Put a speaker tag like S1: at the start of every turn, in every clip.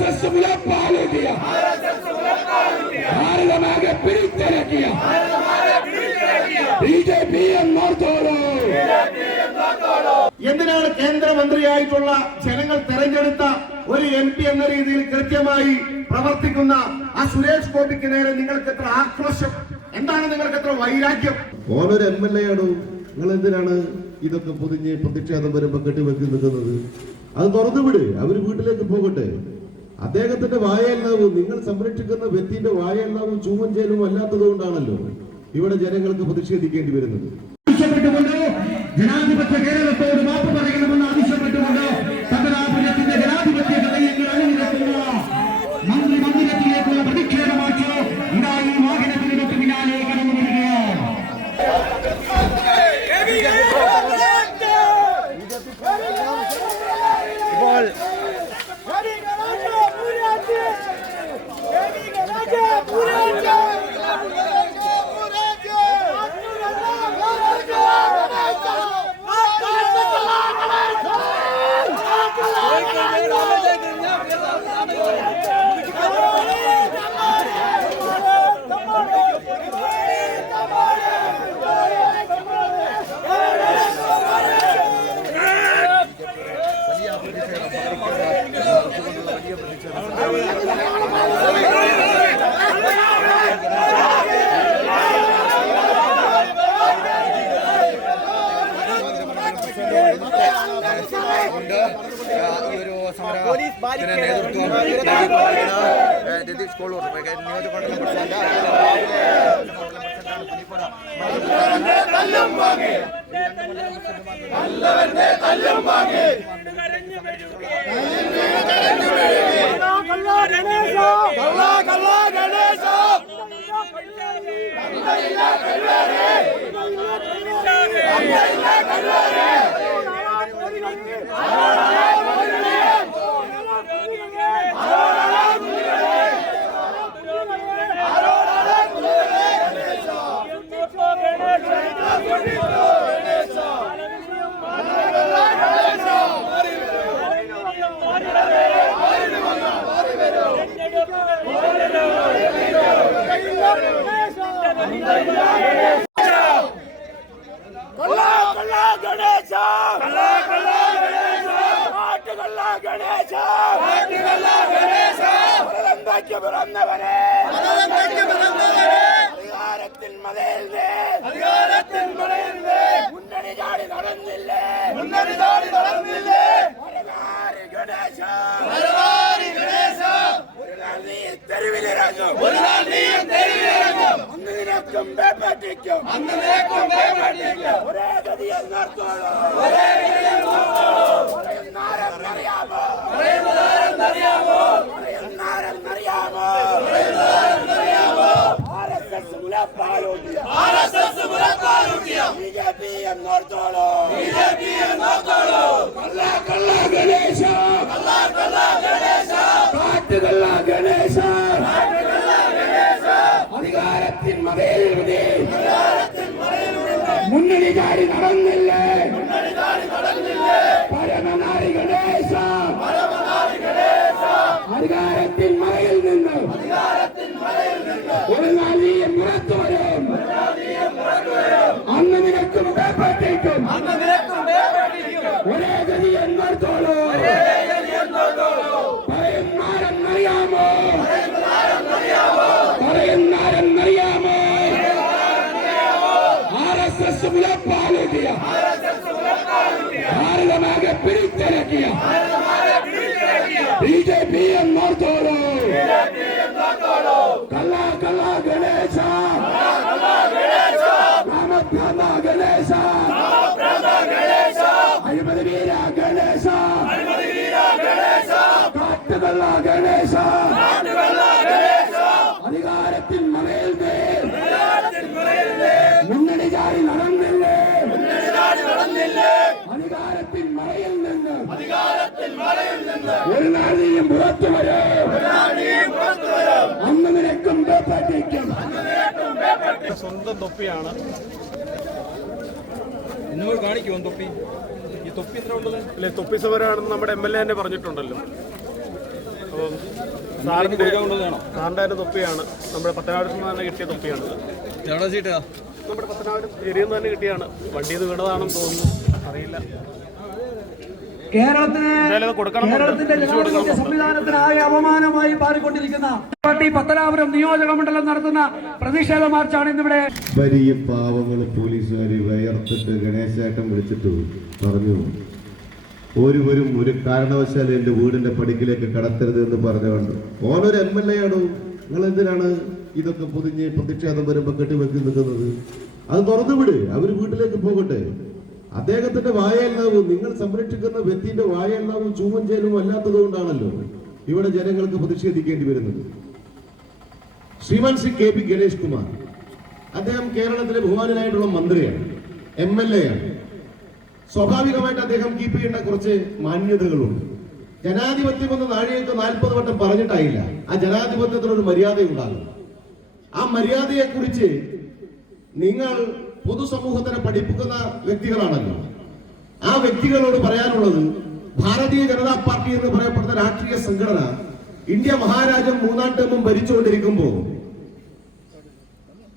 S1: RSS உழைப்பால் இந்திய பாரதமாக பிரித்திறக்கிய பிஜேபി എന്തിനാണ് കേന്ദ്രമന്ത്രിയായിട്ടുള്ള ജനങ്ങൾ തെരഞ്ഞെടുത്ത ഒരു എം പി എന്ന രീതിയിൽ കൃത്യമായി പ്രവർത്തിക്കുന്ന ആ സുരേഷ് ഗോപിക്ക് നേരെ നിങ്ങൾക്ക് എത്ര ആക്രോശം? എന്താണ് നിങ്ങൾക്ക് എത്ര വൈരാഗ്യം?
S2: ഓരോരു എം എൽ എ ആണോ നിങ്ങൾ എന്തിനാണ് ഇതൊക്കെ പൊതിഞ്ഞ് പ്രതിഷേധം വരുമ്പോ കെട്ടിവെക്കി നിൽക്കുന്നത്? അത് തുറന്നുവിട് അവർ വീട്ടിലേക്ക് പോകട്ടെ. അദ്ദേഹത്തിന്റെ വായല്ലാവും നിങ്ങൾ സംരക്ഷിക്കുന്ന വ്യക്തിന്റെ വായല്ലാവും ചൂമഞ്ചേലും അല്ലാത്തത് കൊണ്ടാണല്ലോ ഇവിടെ ജനങ്ങൾക്ക് പ്രതിഷേധിക്കേണ്ടി വരുന്നത്.
S3: ജനാധിപത്യ കേരളത്തോട് മാപ്പ് പറയണമെന്ന് ആവശ്യപ്പെട്ടുകൊണ്ട്
S4: దిలీప్ స్కూల్ నియోజకవర్గం வந்தவரே. அதிகாரத்தில் மலையிலே அதிகாரத்தில் மலையிலே முன்னணி தாடி நடந்தில்லை முன்னணி தாடி நடந்தில்லை வரலாறு கணேசா. வரலாறு கணேசா. ஒரு நாள் நீ தெருவில் இறங்கும். ஒரு நாள் நீ தெருவில் இறங்கும். அந்த நினைக்கும் பேப்பாட்டிக்கும். அந்த நினைக்கும் பேப்பாட்டிக்கும். ஒரே கதியில் நாற்காலம் ஒரே ಪಾಲೂಟಿಯ ಆರ್ಎಸ್ಎಸ್ ಪಾಲೂಟಿಯ ಬಿಜೆಪಿಯನ್ನು ನೋಡ್ತಾಳು ಬಿಜೆಪಿಯನ್ನು ನೋಡ್ತಾಳು ಕಲ್ಲ ಕಲ್ಲ ಗಣೇಶ ಕಲ್ಲ ಕಲ್ಲ ಗಣೇಶ காட்டுதல்ல கணேச அதிகாரத்தின் மதையில் முன்னணி காடி நடந்தில்லை think of ഒരു നാൾ നീയും പുറത്തു വരും. അന്ന് നിനക്കും പേപ്പറ്റിക്കും
S5: സ്വന്തം തൊപ്പിയാണ്.
S6: ഇന്നോട് കാണിക്കുമോ തൊപ്പി? ഈ തൊപ്പി എത്ര ഉള്ളത്?
S5: അല്ലെ തൊപ്പി സമരമാണെന്ന് നമ്മുടെ എം എൽ എ തന്നെ പറഞ്ഞിട്ടുണ്ടല്ലോ. അപ്പം സാറിന്റെ
S6: കൊടുക്കാനുള്ളതാണോ
S5: സാറിന്റെ തന്നെ തൊപ്പിയാണ്. നമ്മുടെ പത്തനാപുരത്ത് നിന്ന് തന്നെ കിട്ടിയ തൊപ്പിയാണ്. നമ്മുടെ പത്തനാപുരം ഏരിയയിൽ നിന്ന് തന്നെ കിട്ടിയാണ്. വണ്ടിയിൽ നിന്ന് വീണതാണെന്ന് തോന്നുന്നു. അറിയില്ല.
S3: കേരളത്തിന് കേരളത്തിന്റെ ജനാധിപത്യ സംവിധാനത്തിന് ആകെ അപമാനമായി മാറിക്കൊണ്ടിരിക്കുന്ന പാർട്ടി പത്തനാപുരം നിയോജക മണ്ഡലം നടത്തുന്ന പ്രതിഷേധ മാർച്ചാണ് ഇന്നിവിടെ.
S2: വലിയ പാവങ്ങൾ പോലീസുകാർ വയർത്തിട്ട് ഗണേശേട്ടൻ വിളിച്ചിട്ട് പറഞ്ഞു. ഒരുവരും ഒരു കാരണവശാലും എന്റെ വീടിന്റെ പടിക്കിലേക്ക് കടത്തരുത് എന്ന് പറഞ്ഞുകൊണ്ട്. ഓനൊരു എം എൽ എ ആണോ നിങ്ങൾ എന്തിനാണ് ഇതൊക്കെ പൊതിഞ്ഞ് പ്രതിഷേധം വരുമ്പോൾ കെട്ടിവെക്കി നിൽക്കുന്നത്? അത് തുറന്നു അവർ അവർ വീട്ടിലേക്ക് പോകട്ടെ. അദ്ദേഹത്തിന്റെ വായല്ലാവും നിങ്ങൾ സംരക്ഷിക്കുന്ന വ്യക്തിന്റെ വായല്ലാവും ചൂവും ചേലും അല്ലാത്തത് കൊണ്ടാണല്ലോ ഇവിടെ ജനങ്ങൾക്ക് പ്രതിഷേധിക്കേണ്ടി വരുന്നത്. ശ്രീമാൻ ശ്രീ കെ പി ഗണേഷ് കുമാർ അദ്ദേഹം കേരളത്തിലെ ബഹുമാനനായിട്ടുള്ള മന്ത്രിയാണ് എം എൽ എ ആണ് സ്വാഭാവികമായിട്ട് അദ്ദേഹം കീപ്പ് ചെയ്യേണ്ട കുറച്ച് മാന്യതകളുണ്ട്. ജനാധിപത്യം എന്ന നാഴികക്ക് നാൽപ്പത് വട്ടം പറഞ്ഞിട്ടായില്ല. ആ ജനാധിപത്യത്തിനൊരു മര്യാദ ഉണ്ടാകും ആ മര്യാദയെ കുറിച്ച് നിങ്ങൾ പൊതുസമൂഹത്തിനെ പഠിപ്പിക്കുന്ന വ്യക്തികളാണല്ലോ. ആ വ്യക്തികളോട് പറയാനുള്ളത് ഭാരതീയ ജനതാ പാർട്ടി എന്ന് പറയപ്പെടുന്ന രാഷ്ട്രീയ സംഘടന ഇന്ത്യ മഹാരാജ്യം മൂന്നാം ടേമും ഭരിച്ചുകൊണ്ടിരിക്കുമ്പോൾ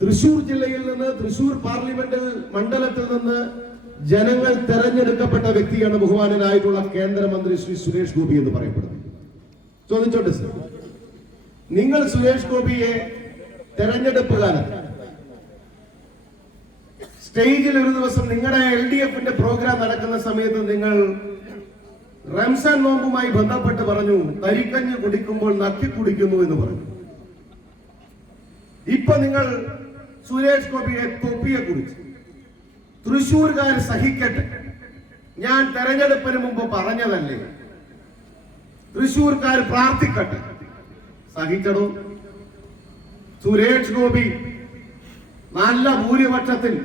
S2: തൃശൂർ ജില്ലയിൽ നിന്ന് തൃശൂർ പാർലമെന്റ് മണ്ഡലത്തിൽ നിന്ന് ജനങ്ങൾ തെരഞ്ഞെടുക്കപ്പെട്ട വ്യക്തിയാണ് ബഹുമാനനായിട്ടുള്ള കേന്ദ്രമന്ത്രി ശ്രീ സുരേഷ് ഗോപി എന്ന് പറയപ്പെടുന്നത്. ചോദിച്ചോട്ടെ സർ നിങ്ങൾ സുരേഷ് ഗോപിയെ തെരഞ്ഞെടുപ്പ് കാലത്ത് സ്റ്റേജിൽ ഒരു ദിവസം നിങ്ങളുടെ എൽ ഡി എഫിന്റെ പ്രോഗ്രാം നടക്കുന്ന സമയത്ത് നിങ്ങൾ റംസാൻ നോമ്പുമായി ബന്ധപ്പെട്ട് പറഞ്ഞു തരിക്കഞ്ഞ് കുടിക്കുമ്പോൾ നക്കി കുടിക്കുന്നു എന്ന് പറഞ്ഞു. ഇപ്പൊ നിങ്ങൾ സുരേഷ് ഗോപിയെ തൊപ്പിയെ കുറിച്ച്. തൃശൂർകാർ സഹിക്കട്ടെ. ഞാൻ തെരഞ്ഞെടുപ്പിന് മുമ്പ് പറഞ്ഞതല്ലേ? തൃശൂർക്കാർ പ്രാർത്ഥിക്കട്ടെ. സഹിച്ചടോ. സുരേഷ് ഗോപി നല്ല ഭൂരിപക്ഷത്തിൽ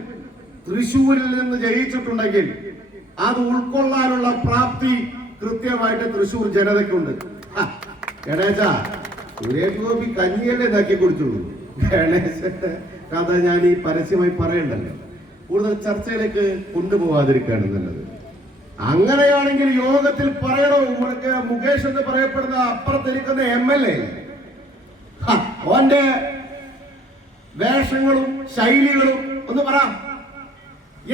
S2: തൃശൂരിൽ നിന്ന് ജയിച്ചിട്ടുണ്ടെങ്കിൽ അത് ഉൾക്കൊള്ളാനുള്ള പ്രാപ്തി കൃത്യമായിട്ട് തൃശൂർ ജനതയ്ക്കുണ്ട്. ഗണേശ സുരേഷ് ഗോപി കഞ്ഞിയല്ലേ ഇതാക്കി കുടിച്ചുള്ളൂ? ഗണേശ കഥ ഞാൻ ഈ പരസ്യമായി പറയണ്ടല്ലോ. കൂടുതൽ ചർച്ചയിലേക്ക് കൊണ്ടുപോകാതിരിക്കുകയാണ് നല്ലത്. അങ്ങനെയാണെങ്കിൽ യോഗത്തിൽ പറയണോ? ഇവർക്ക് മുകേഷ് എന്ന് പറയപ്പെടുന്ന അപ്പുറത്തിരിക്കുന്ന എം എൽ എ. ഓന്റെ വേഷങ്ങളും ശൈലികളും ഒന്ന് പറ.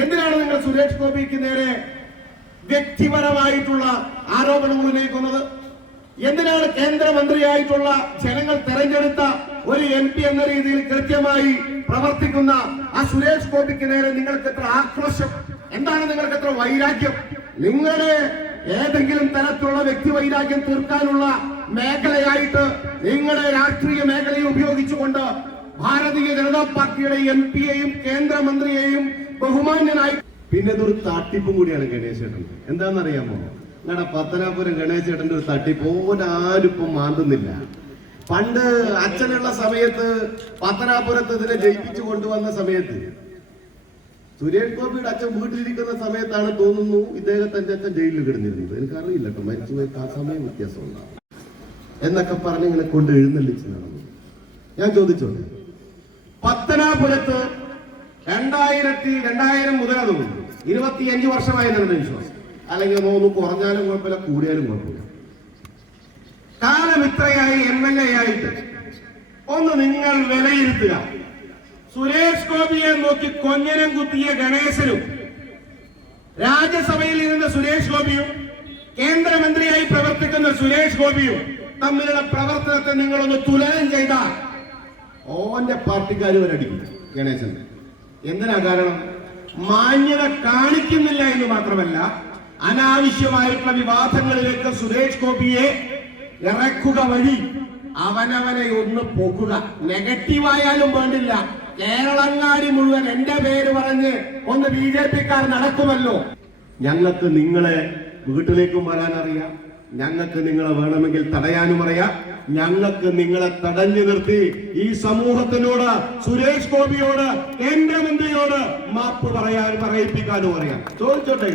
S2: എന്തിനാണ് നിങ്ങൾ സുരേഷ് ഗോപിക്ക് നേരെ വ്യക്തിപരമായിട്ടുള്ള ആരോപണങ്ങൾ ഉന്നയിക്കുന്നത്? എന്തിനാണ് കേന്ദ്രമന്ത്രിയായിട്ടുള്ള ജനങ്ങൾ തെരഞ്ഞെടുത്ത ഒരു എം പി എന്ന രീതിയിൽ കൃത്യമായി പ്രവർത്തിക്കുന്ന ആ സുരേഷ് ഗോപിക്ക് നേരെ നിങ്ങൾക്ക് എത്ര ആക്രോശം? എന്താണ് നിങ്ങൾക്ക് എത്ര വൈരാഗ്യം? നിങ്ങളെ ഏതെങ്കിലും തരത്തിലുള്ള വ്യക്തി വൈരാഗ്യം തീർക്കാനുള്ള മേഖലയായിട്ട് നിങ്ങളുടെ രാഷ്ട്രീയ മേഖലയെ ഉപയോഗിച്ചുകൊണ്ട് ഭാരതീയ ജനതാ പാർട്ടിയുടെ എം പിയെയും കേന്ദ്രമന്ത്രിയെയും ബഹുമാന്യനായി. പിന്നെ ഇതൊരു തട്ടിപ്പും കൂടിയാണ് ഗണേശ് ചേട്ടൻ എന്താണെന്നറിയാമോ? നിങ്ങളുടെ പത്തനാപുരം ഗണേശ് ഗണേശേട്ടന്റെ ഒരു തട്ടിപ്പ് ഓരാരും ഇപ്പം മാന്തുന്നില്ല. പണ്ട് അച്ഛനുള്ള സമയത്ത് പത്തനാപുരത്ത് ഇതിനെ ജയിപ്പിച്ചു കൊണ്ടുവന്ന സമയത്ത് സുരേഷ് ഗോപിയുടെ അച്ഛൻ വീട്ടിലിരിക്കുന്ന സമയത്താണ് തോന്നുന്നു ഇദ്ദേഹത്തിന്റെ അച്ഛൻ ജയിലിൽ കിടന്നിരുന്നത്. എനിക്കറിയില്ല കേട്ടോ മരിച്ചുപോയി ആ സമയം വ്യത്യാസമുണ്ടാവും എന്നൊക്കെ പറഞ്ഞ് ഇങ്ങനെ കൊണ്ട് എഴുന്നള്ളിച്ച് നടന്നു. ഞാൻ ചോദിച്ചോട്ടെ? പത്തനാപുരത്ത് രണ്ടായിരത്തി രണ്ടായിരം മുതൽ ഇരുപത്തി ഇരുപത്തിയഞ്ച് വർഷമായി നടന്ന വിശ്വാസം. അല്ലെങ്കിൽ തോന്നുന്നു കുറഞ്ഞാലും കുഴപ്പമില്ല കൂടിയാലും കുഴപ്പമില്ല. കാലം ഇത്രയായി എം എൽ എ ആയിട്ട്. ഒന്ന് നിങ്ങൾ വിലയിരുത്തുക. സുരേഷ് ഗോപിയെ നോക്കി കൊഞ്ഞനം കുത്തിയ ഗണേശനും രാജ്യസഭയിൽ ഇരുന്ന സുരേഷ് ഗോപിയും കേന്ദ്രമന്ത്രിയായി പ്രവർത്തിക്കുന്ന സുരേഷ് ഗോപിയും തമ്മിലുള്ള പ്രവർത്തനത്തെ നിങ്ങളൊന്ന് തുലനം ചെയ്താൽ ഓന്റെ പാർട്ടിക്കാർ വരടിക്കും ഗണേശൻ. എന്തിനാ കാരണം? മാന്യത കാണിക്കുന്നില്ല എന്ന് മാത്രമല്ല അനാവശ്യമായിട്ടുള്ള വിവാദങ്ങളിലേക്ക് സുരേഷ് ഗോപിയെ ഇറക്കുക വഴി അവനവനെ ഒന്ന് പോകുക നെഗറ്റീവായാലും വേണ്ടില്ല. കേരളങ്ങാടി മുഴുവൻ എന്റെ പേര് പറഞ്ഞ് ഒന്ന് ബി ജെ പിക്കാർ നടക്കുമല്ലോ. ഞങ്ങൾക്ക് നിങ്ങളെ വീട്ടിലേക്കും വരാൻ അറിയാം ഞങ്ങൾക്ക് നിങ്ങളെ വേണമെങ്കിൽ തടയാനും അറിയാം. ഞങ്ങൾക്ക് നിങ്ങളെ തടഞ്ഞു നിർത്തി ഈ സമൂഹത്തിനോട് സുരേഷ് ഗോപിയോട് കേന്ദ്രമന്ത്രിയോട് മാപ്പ് പറയാൻ പറയിപ്പിക്കാനും അറിയാം. ചോദിച്ചോട്ടെ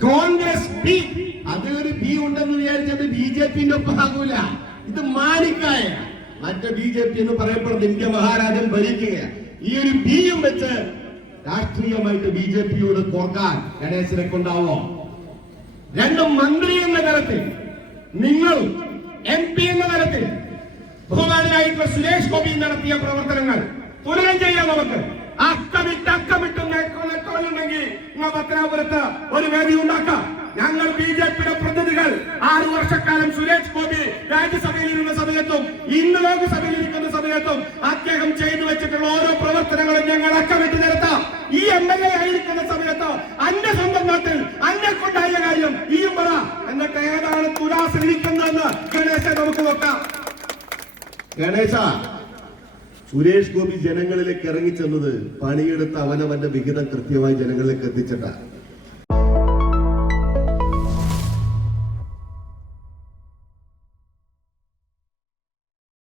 S2: കോൺഗ്രസ് ബി. അതൊരു ബി ഉണ്ടെന്ന് വിചാരിച്ചത് ബി ജെ പിന്റെ ഒപ്പാകൂല ഇത് മാനിക്കായ മറ്റേ ബി ജെ പി എന്ന് പറയപ്പെടുന്ന ഇന്ത്യ മഹാരാജൻ ഭരിക്കുക. ഈ ഒരു ബിയും വെച്ച് രാഷ്ട്രീയമായിട്ട് ബി ജെ പിയോട് കോർക്കാൻ ഗണേശനെ കൊണ്ടാവോ? രണ്ടും മന്ത്രി എന്ന തരത്തിൽ നിങ്ങൾ എം പി എന്ന തരത്തിൽ ബഹുമാനായിട്ടുള്ള സുരേഷ് ഗോപി നടത്തിയ പ്രവർത്തനങ്ങൾ തുലനം ചെയ്യാം നമുക്ക്. അക്കമിട്ട് അക്കമിട്ട് പത്തനാപുരത്ത് ഒരു വേദി ഉണ്ടാക്കാം. ഞങ്ങൾ ബി ജെ പിയുടെ പ്രതിനിധികൾ. ആറു വർഷക്കാലം സുരേഷ് ഗോപി രാജ്യസഭയിൽ ഇരുന്ന സമയത്തും ഇന്ന് ലോകസഭയിൽ ഇരിക്കുന്ന സമയത്തും അദ്ദേഹം ചെയ്തു വെച്ചിട്ടുള്ള ഓരോ പ്രവർത്തനങ്ങളും ഞങ്ങൾ അക്കമിട്ട് നിരത്താം. ഈ എം എൽ എ ആയിരിക്കുന്ന സമയത്തോ അന്റെ സ്വന്തം നാട്ടിൽ അന്നെ കൊണ്ടായ കാര്യം ഈ പറ. എന്നിട്ട് ഏതാണ് തുലാശ്രമിക്കുന്നതെന്ന് ഗണേശ നമുക്ക് നോക്കാം.
S7: ഗണേശ സുരേഷ് ഗോപി ജനങ്ങളിലേക്ക് ഇറങ്ങിച്ചെന്നത് പണിയെടുത്ത് അവനവന്റെ വിഹിതം കൃത്യമായി ജനങ്ങളിലേക്ക് എത്തിച്ചിട്ടാ.